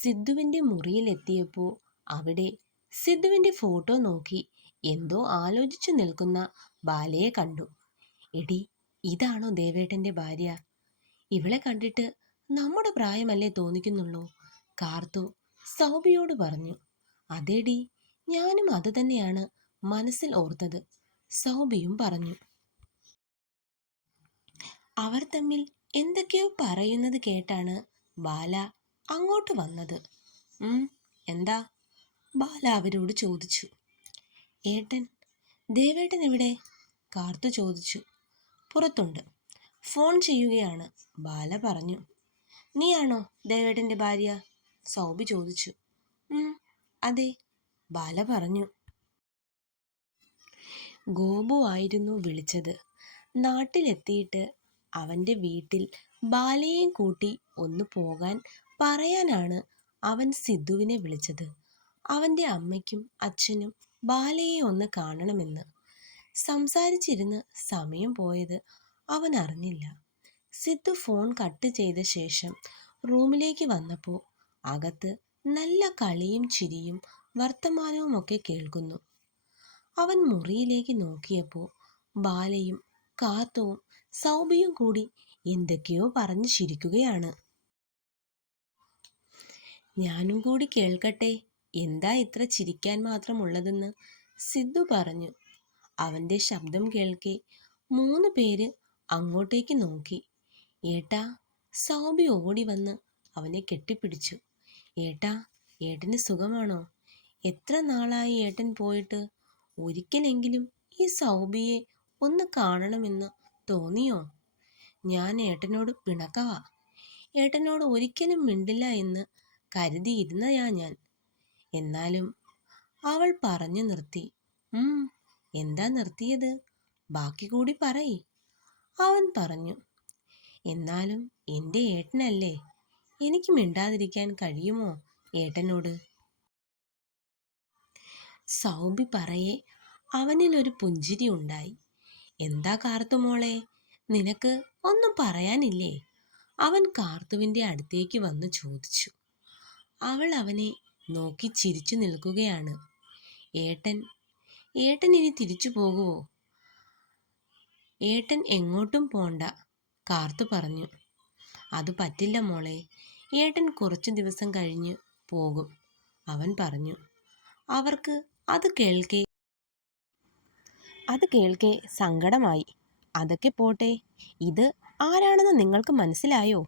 സിദ്ധുവിൻ്റെ മുറിയിലെത്തിയപ്പോൾ അവിടെ സിദ്ധുവിൻ്റെ ഫോട്ടോ നോക്കി എന്തോ ആലോചിച്ചു നിൽക്കുന്ന ബാലയെ കണ്ടു. എടി, ഇതാണോ ദേവേട്ടൻ്റെ ഭാര്യ? ഇവളെ കണ്ടിട്ട് നമ്മുടെ പ്രായമല്ലേ തോന്നിക്കുന്നുള്ളൂ, കാർത്തു സൗബിയോട് പറഞ്ഞു. അതേടി, ഞാനും അത് തന്നെയാണ് മനസ്സിൽ ഓർത്തത്, സൗബിയും പറഞ്ഞു. അവർ തമ്മിൽ എന്തൊക്കെയോ പറയുന്നത് കേട്ടാണ് ബാല അങ്ങോട്ട് വന്നത്. എന്താ? ബാല അവരോട് ചോദിച്ചു. ഏട്ടൻ, ദേവേട്ടൻ എവിടെ? കാർത്തു ചോദിച്ചു. പുറത്തുണ്ട്, ഫോൺ ചെയ്യുകയാണ്, ബാല പറഞ്ഞു. നീയാണോ ദേവേട്ടൻ്റെ ഭാര്യ? സൗബി ചോദിച്ചു. അതെ, ബാല പറഞ്ഞു. ഗോപു ആയിരുന്നു വിളിച്ചത്. നാട്ടിലെത്തിയിട്ട് അവൻ്റെ വീട്ടിൽ ബാലയെയും കൂട്ടി ഒന്ന് പോകാൻ പറയാനാണ് അവൻ സിദ്ധുവിനെ വിളിച്ചത്. അവൻ്റെ അമ്മയ്ക്കും അച്ഛനും ബാലയെ ഒന്ന് കാണണമെന്ന്. സംസാരിച്ചിരുന്ന് സമയം പോയത് അവൻ അറിഞ്ഞില്ല. സിദ്ധു ഫോൺ കട്ട് ചെയ്ത ശേഷം റൂമിലേക്ക് വന്നപ്പോൾ അകത്ത് നല്ല കളിയും ചിരിയും വർത്തമാനവും ഒക്കെ കേൾക്കുന്നു. അവൻ മുറിയിലേക്ക് നോക്കിയപ്പോൾ ബാലയും കാർത്തുവും സൗബിയും കൂടി എന്തൊക്കെയോ പറഞ്ഞ് ചിരിക്കുകയാണ്. ഞാനും കൂടി കേൾക്കട്ടെ, എന്താ ഇത്ര ചിരിക്കാൻ മാത്രമുള്ളതെന്ന് സിദ്ധു പറഞ്ഞു. അവൻ്റെ ശബ്ദം കേൾക്കെ 3 പേര് അങ്ങോട്ടേക്ക് നോക്കി. ഏട്ടാ, സൗബി ഓടി വന്ന് അവനെ കെട്ടിപ്പിടിച്ചു. ഏട്ടാ, ഏട്ടന് സുഖമാണോ? എത്ര നാളായി ഏട്ടൻ പോയിട്ട്? ഒരിക്കലെങ്കിലും ഈ സൗബിയെ ഒന്ന് കാണണമെന്ന് തോന്നിയോ? ഞാൻ ഏട്ടനോട് പിണക്കവാ. ഏട്ടനോട് ഒരിക്കലും മിണ്ടില്ല എന്ന് കരുതിയിരുന്നയാ ഞാൻ. എന്നാലും അവൾ പറഞ്ഞു നിർത്തി. എന്താ നിർത്തിയത്? ബാക്കി കൂടി പറയ്, അവൻ പറഞ്ഞു. എന്നാലും എൻ്റെ ഏട്ടനല്ലേ, എനിക്ക് മിണ്ടാതിരിക്കാൻ കഴിയുമോ ഏട്ടനോട്? സൗബി പറയെ അവനിലൊരു പുഞ്ചിരി ഉണ്ടായി. എന്താ കാർത്തുമോളെ, നിനക്ക് ഒന്നും പറയാനില്ലേ? അവൻ കാർത്തുവിൻ്റെ അടുത്തേക്ക് വന്ന് ചോദിച്ചു. അവൾ അവനെ നോക്കി ചിരിച്ചു നിൽക്കുകയാണ്. ഏട്ടൻ ഇനി തിരിച്ചു പോകുമോ? ഏട്ടൻ എങ്ങോട്ടും പോണ്ട, കാർത്തു പറഞ്ഞു. അത് പറ്റില്ല മോളെ, ഏട്ടൻ കുറച്ചു ദിവസം കഴിഞ്ഞ് പോകും, അവൻ പറഞ്ഞു. അവർക്ക് അത് കേൾക്കെ സങ്കടമായി. അതൊക്കെ പോട്ടെ, ഇത് ആരാണെന്ന് നിങ്ങൾക്ക് മനസ്സിലായോ?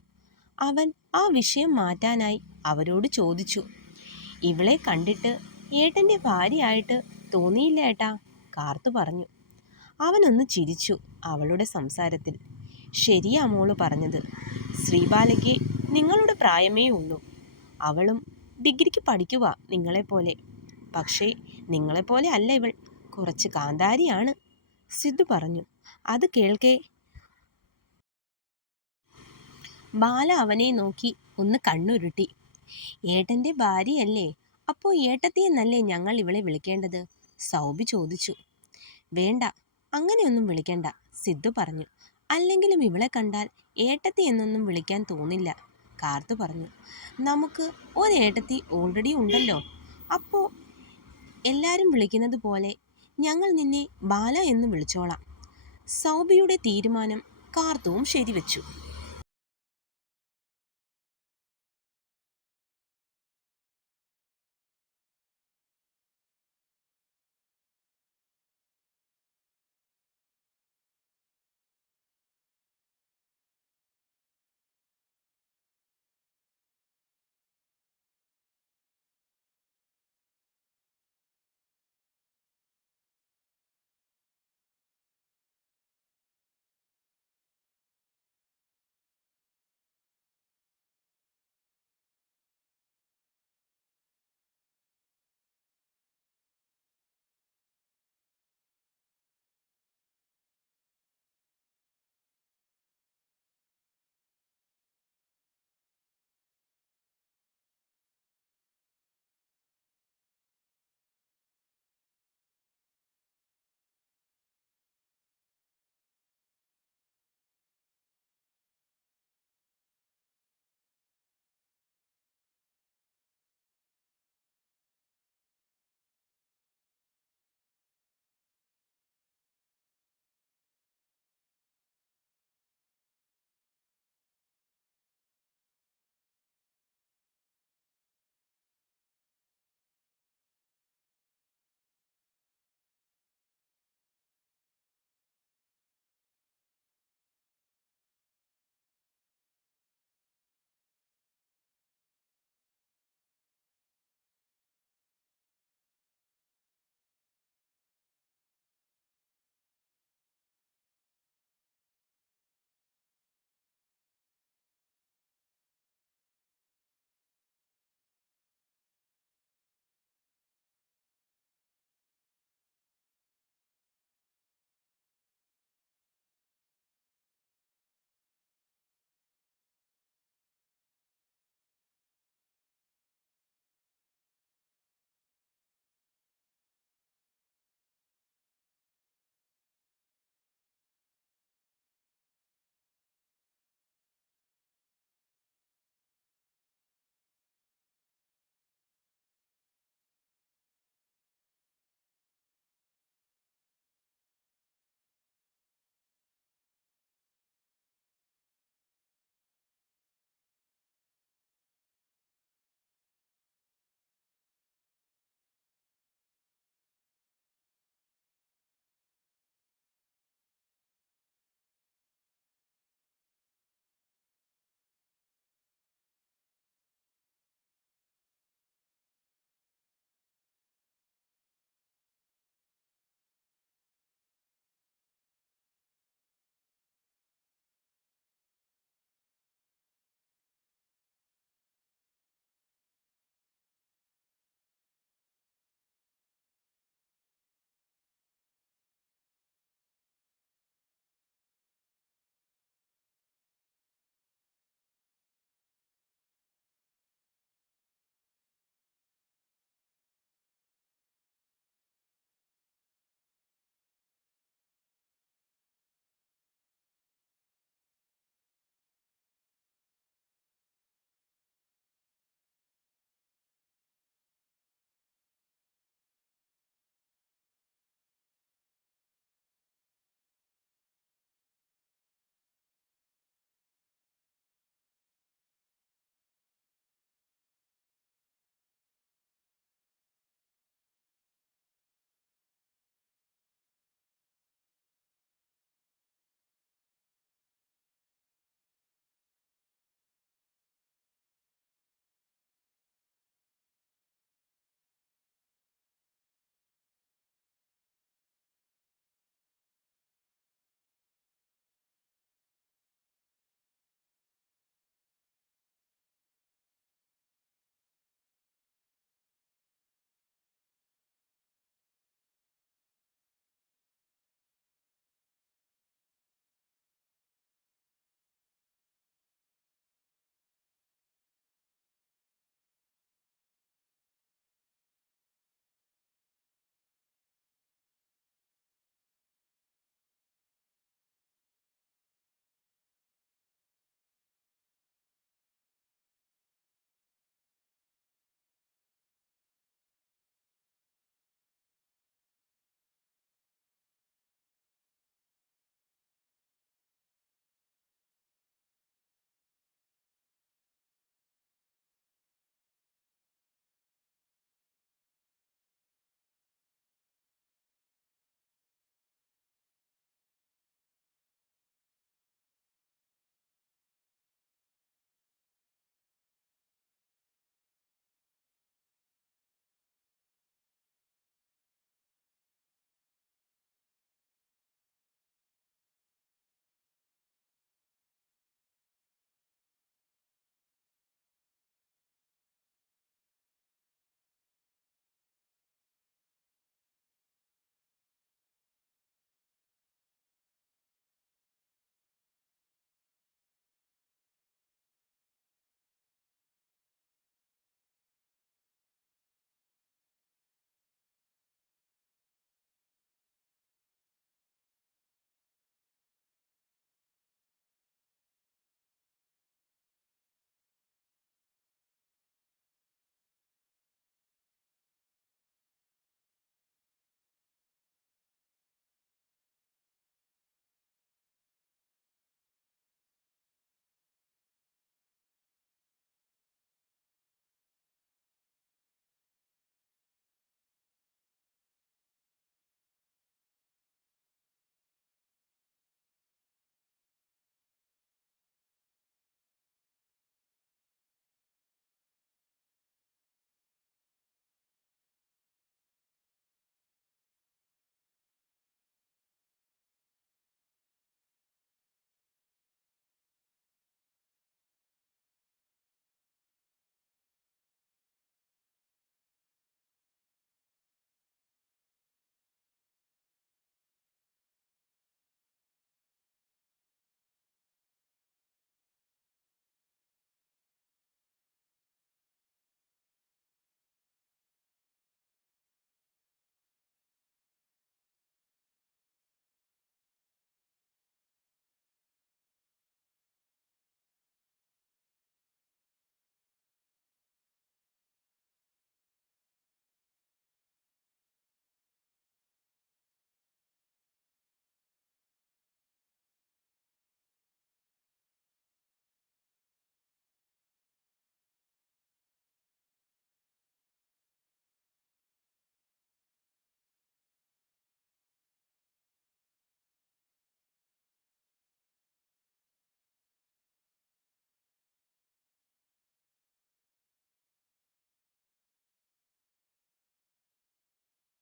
അവൻ ആ വിഷയം മാറ്റാനായി അവരോട് ചോദിച്ചു. ഇവളെ കണ്ടിട്ട് ഏട്ടൻ്റെ ഭാര്യയായിട്ട് തോന്നിയില്ല ഏട്ടാ, കാർത്തു പറഞ്ഞു. അവനൊന്ന് ചിരിച്ചു അവളുടെ സംസാരത്തിൽ. ശരിയാ മോള് പറഞ്ഞത്, ശ്രീബാലയ്ക്ക് നിങ്ങളുടെ പ്രായമേ ഉള്ളൂ. അവളും ഡിഗ്രിക്ക് പഠിക്കുക നിങ്ങളെപ്പോലെ. പക്ഷേ നിങ്ങളെപ്പോലെ അല്ല ഇവൾ, കുറച്ച് കാന്താരിയാണ്, സിദ്ധു പറഞ്ഞു. അത് കേൾക്കെ ബാല അവനെ നോക്കി ഒന്ന് കണ്ണുരുട്ടി. ഏട്ടൻ്റെ ഭാര്യയല്ലേ, അപ്പോൾ ഏട്ടത്തി എന്നല്ലേ ഞങ്ങൾ ഇവളെ വിളിക്കേണ്ടത്? സൗബി ചോദിച്ചു. വേണ്ട, അങ്ങനെയൊന്നും വിളിക്കണ്ട, സിദ്ധു പറഞ്ഞു. അല്ലെങ്കിലും ഇവളെ കണ്ടാൽ ഏട്ടത്തി എന്നൊന്നും വിളിക്കാൻ തോന്നില്ല, കാർത്തു പറഞ്ഞു. നമുക്ക് ഒരേട്ടത്തി ഓൾറെഡി ഉണ്ടല്ലോ, അപ്പോൾ എല്ലാവരും വിളിക്കുന്നത് പോലെ ഞങ്ങൾ നിന്നെ ബാല എന്ന് വിളിച്ചോളാം. സൗബിയുടെ തീരുമാനം കാർത്തുവും ശരിവെച്ചു.